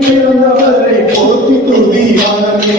பிறந்தவரை போற்றி துதியானே